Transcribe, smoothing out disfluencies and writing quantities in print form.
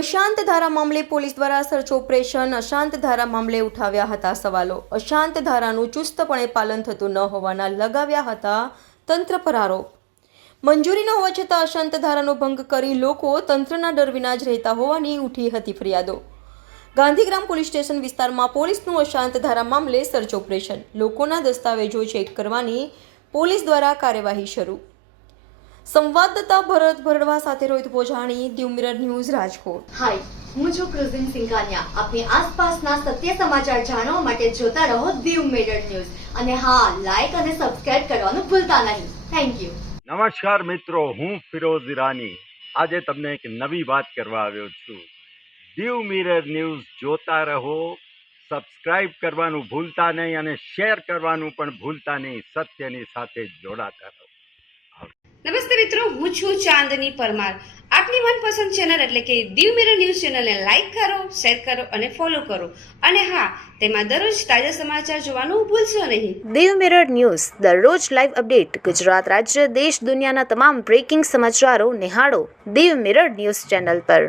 અશાંત ધારા મામલે પોલીસ દ્વારા સર્ચ ઓપરેશન. અશાંત ધારા મામલે ઉઠાવ્યા હતા સવાલો. અશાંત ધારાનું ચુસ્તપણે પાલન થતું ન હોવાના લગાવ્યા હતા તંત્ર પર આરોપ. મંજૂરી ન હોવા છતાં અશાંત ધારાનો ભંગ કરી લોકો તંત્રના ડર વિના જ રહેતા હોવાની ઉઠી હતી ફરિયાદો. ગાંધીગ્રામ પોલીસ સ્ટેશન વિસ્તારમાં પોલીસનું અશાંત ધારા મામલે સર્ચ ઓપરેશન. લોકોના દસ્તાવેજો ચેક કરવાની પોલીસ દ્વારા કાર્યવાહી શરૂ. સંવાદદાતા ભરત ભરડવા સાથે રોહિત પોજાણી, દીવ મિરર ન્યૂઝ, રાજકોટ. હાય, હું છું ક્રુઝિન સિંઘાનિયા. આપની આસપાસના સત્ય સમાચાર જાણવા માટે જોતા રહો દીવ મિરર ન્યૂઝ. અને હા, લાઈક અને સબસ્ક્રાઇબ કરવાનું ભૂલતા નહીં. Thank you. નમસ્કાર મિત્રો, હું ફિરોઝ ઈરાની. આજે તમને એક નવી વાત કરવા આવ્યો છું. દીવ મિરર ન્યૂઝ જોતા રહો, સબસ્ક્રાઇબ કરવાનું ભૂલતા નહીં અને શેર કરવાનું પણ ભૂલતા નહીં. સત્યની સાથે જોડાતા રહો. નમસ્તે મિત્રો, હું છું ચાંદની પરમાર. આપની મનપસંદ ચેનલ એટલે કે દીવ મિરર ન્યૂઝ ચેનલને લાઈક કરો, શેર કરો અને ફોલો કરો. અને હા, તેમાં દરરોજ તાજા સમાચાર જોવાનું ભૂલશો નહીં. દીવ મિરર ન્યૂઝ દરરોજ લાઈવ અપડેટ. ગુજરાત રાજ્ય, દેશ, દુનિયાના તમામ બ્રેકિંગ સમાચારો નિહાળો દીવ મિરર ન્યૂઝ ચેનલ પર.